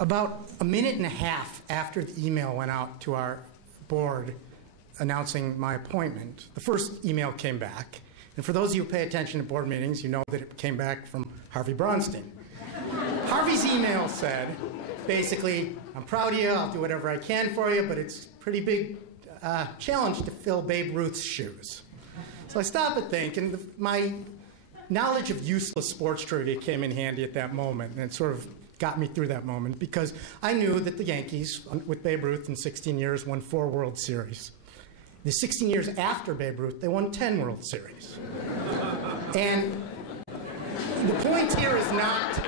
About a minute and a half after the email went out to our board announcing my appointment, the first email came back. And for those of you who pay attention to board meetings, you know that it came back from Harvey Braunstein. Harvey's email said, basically, I'm proud of you, I'll do whatever I can for you, but it's a pretty big challenge to fill Babe Ruth's shoes. So I stopped and think, and my knowledge of useless sports trivia came in handy at that moment, and it sort of got me through that moment, because I knew that the Yankees, with Babe Ruth in 16 years, won 4 World Series. The 16 years after Babe Ruth, they won 10 World Series. And the point here is not...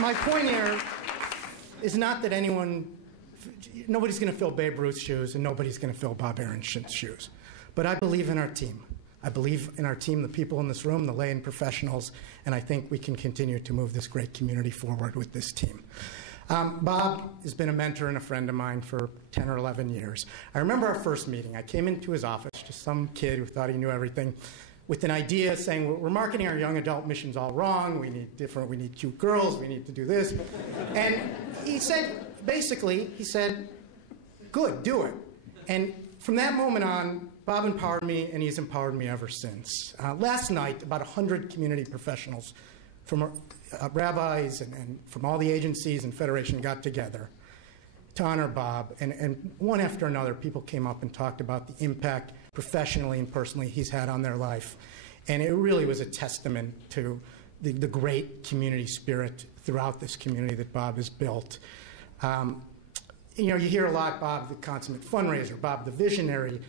my point here is not that nobody's going to fill Babe Ruth's shoes and nobody's going to fill Bob Aaron's shoes. But I believe in our team. I believe in our team, the people in this room, the lay and professionals, and I think we can continue to move this great community forward with this team. Bob has been a mentor and a friend of mine for 10 or 11 years. I remember our first meeting. I came into his office, just some kid who thought he knew everything, with an idea saying, we're marketing our young adult missions all wrong, we need cute girls, we need to do this. And he said, basically, good, do it. And from that moment on, Bob empowered me, and he's empowered me ever since. Last night, about 100 community professionals from rabbis and from all the agencies and federation got together to honor Bob. And one after another, people came up and talked about the impact professionally and personally he's had on their life. And it really was a testament to the great community spirit throughout this community that Bob has built. You hear a lot, Bob the consummate fundraiser, Bob the visionary,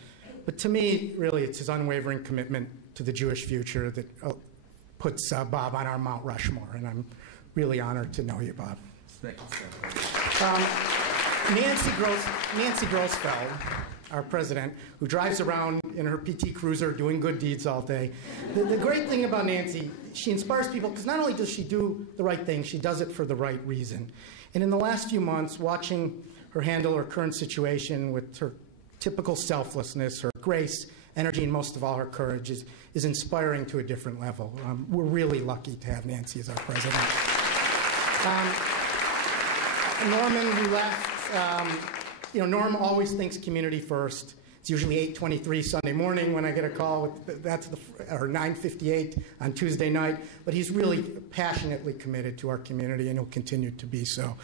but to me, really, it's his unwavering commitment to the Jewish future that puts Bob on our Mount Rushmore, and I'm really honored to know you, Bob. Thank you, Nancy Grossfeld, our president, who drives around in her PT Cruiser doing good deeds all day. The great thing about Nancy, she inspires people because not only does she do the right thing, she does it for the right reason. And in the last few months, watching her handle her current situation with her typical selflessness, her grace, energy, and most of all, her courage is inspiring to a different level. We're really lucky to have Nancy as our president. Norman, who left, Norm always thinks community first. It's usually 8:23 Sunday morning when I get a call, or 9:58 on Tuesday night, but he's really passionately committed to our community, and he'll continue to be so.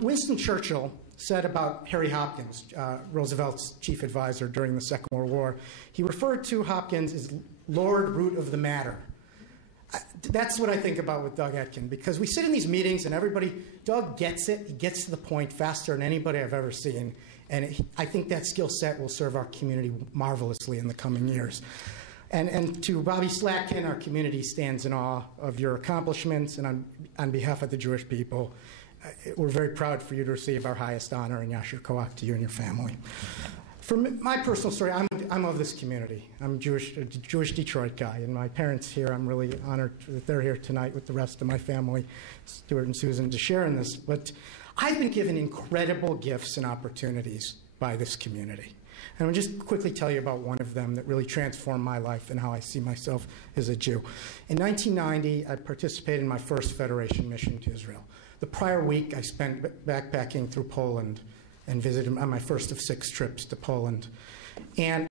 Winston Churchill said about Harry Hopkins, Roosevelt's chief advisor during the Second World War, he referred to Hopkins as Lord Root of the Matter. That's what I think about with Doug Etkin, because we sit in these meetings and Doug gets it, he gets to the point faster than anybody I've ever seen, and I think that skill set will serve our community marvelously in the coming years. And to Bobby Slatkin, our community stands in awe of your accomplishments, and on behalf of the Jewish people, we're very proud for you to receive our highest honor, and Yashir Koach to you and your family. For my personal story, I'm of this community. I'm a Jewish Detroit guy, and my parents here, I'm really honored that they're here tonight with the rest of my family, Stuart and Susan, to share in this. But I've been given incredible gifts and opportunities by this community. And I'll just quickly tell you about one of them that really transformed my life and how I see myself as a Jew. In 1990, I participated in my first Federation mission to Israel. The prior week, I spent backpacking through Poland and visited on my first of 6 trips to Poland. And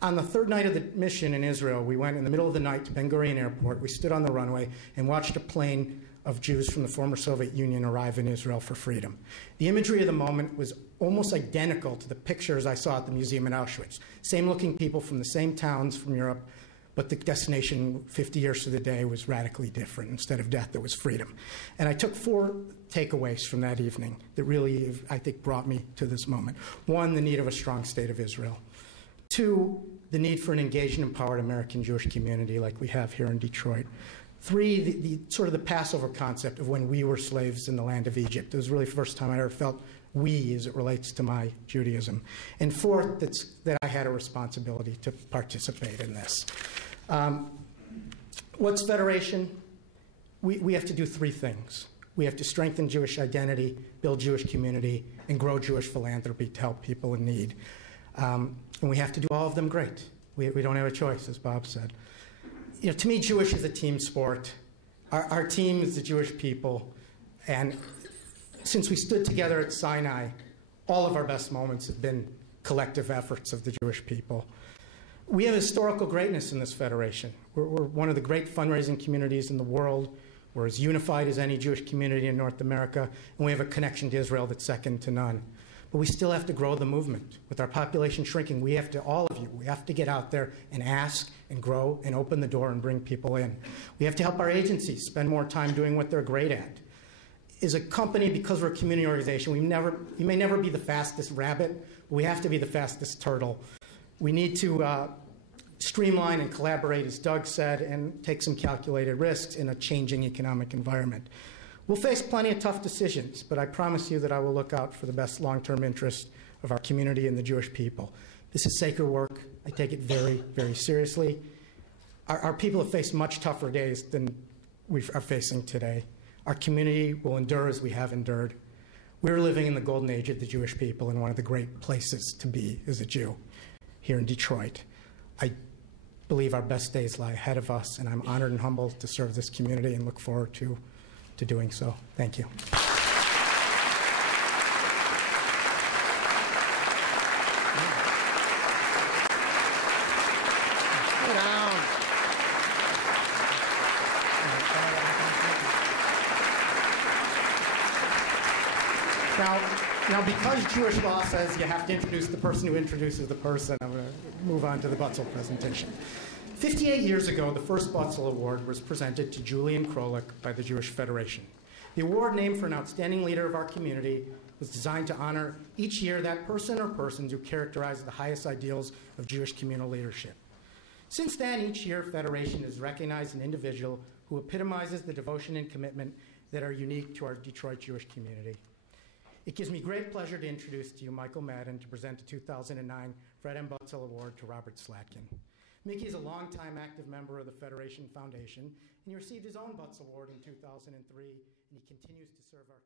on the third night of the mission in Israel, we went in the middle of the night to Ben Gurion Airport. We stood on the runway and watched a plane of Jews from the former Soviet Union arrive in Israel for freedom. The imagery of the moment was almost identical to the pictures I saw at the museum in Auschwitz. Same looking people from the same towns from Europe, but the destination 50 years to the day was radically different. Instead of death, there was freedom. And I took 4 takeaways from that evening that really, I think, brought me to this moment. 1, the need of a strong state of Israel. 2, the need for an engaged and empowered American Jewish community like we have here in Detroit. 3, the sort of the Passover concept of when we were slaves in the land of Egypt. It was really the first time I ever felt we as it relates to my Judaism. And 4th, that I had a responsibility to participate in this. What's Federation? We have to do 3 things. We have to strengthen Jewish identity, build Jewish community, and grow Jewish philanthropy to help people in need. And we have to do all of them great. We don't have a choice, as Bob said. To me, Jewish is a team sport. Our team is the Jewish people, and since we stood together at Sinai, all of our best moments have been collective efforts of the Jewish people. We have historical greatness in this federation. We're one of the great fundraising communities in the world. We're as unified as any Jewish community in North America, and we have a connection to Israel that's second to none. But we still have to grow the movement. With our population shrinking, we have to, all of you, we have to get out there and ask and grow and open the door and bring people in. We have to help our agencies spend more time doing what they're great at. As a company, because we're a community organization, we may never be the fastest rabbit, but we have to be the fastest turtle. We need to streamline and collaborate, as Doug said, and take some calculated risks in a changing economic environment. We'll face plenty of tough decisions, but I promise you that I will look out for the best long-term interest of our community and the Jewish people. This is sacred work. I take it very, very seriously. Our people have faced much tougher days than we are facing today. Our community will endure as we have endured. We're living in the golden age of the Jewish people, and one of the great places to be as a Jew here in Detroit. I believe our best days lie ahead of us, and I'm honored and humbled to serve this community and look forward to doing so. Thank you. Now, because Jewish law says you have to introduce the person who introduces the person, I'm going to move on to the Butzel presentation. 58 years ago, the first Butzel Award was presented to Julian Krolik by the Jewish Federation. The award, named for an outstanding leader of our community, was designed to honor each year that person or persons who characterize the highest ideals of Jewish communal leadership. Since then, each year, Federation has recognized an individual who epitomizes the devotion and commitment that are unique to our Detroit Jewish community. It gives me great pleasure to introduce to you Michael Madden to present the 2009 Fred M. Butzel Award to Robert Slatkin. Mickey is a longtime active member of the Federation Foundation, and he received his own Butzel Award in 2003, and he continues to serve our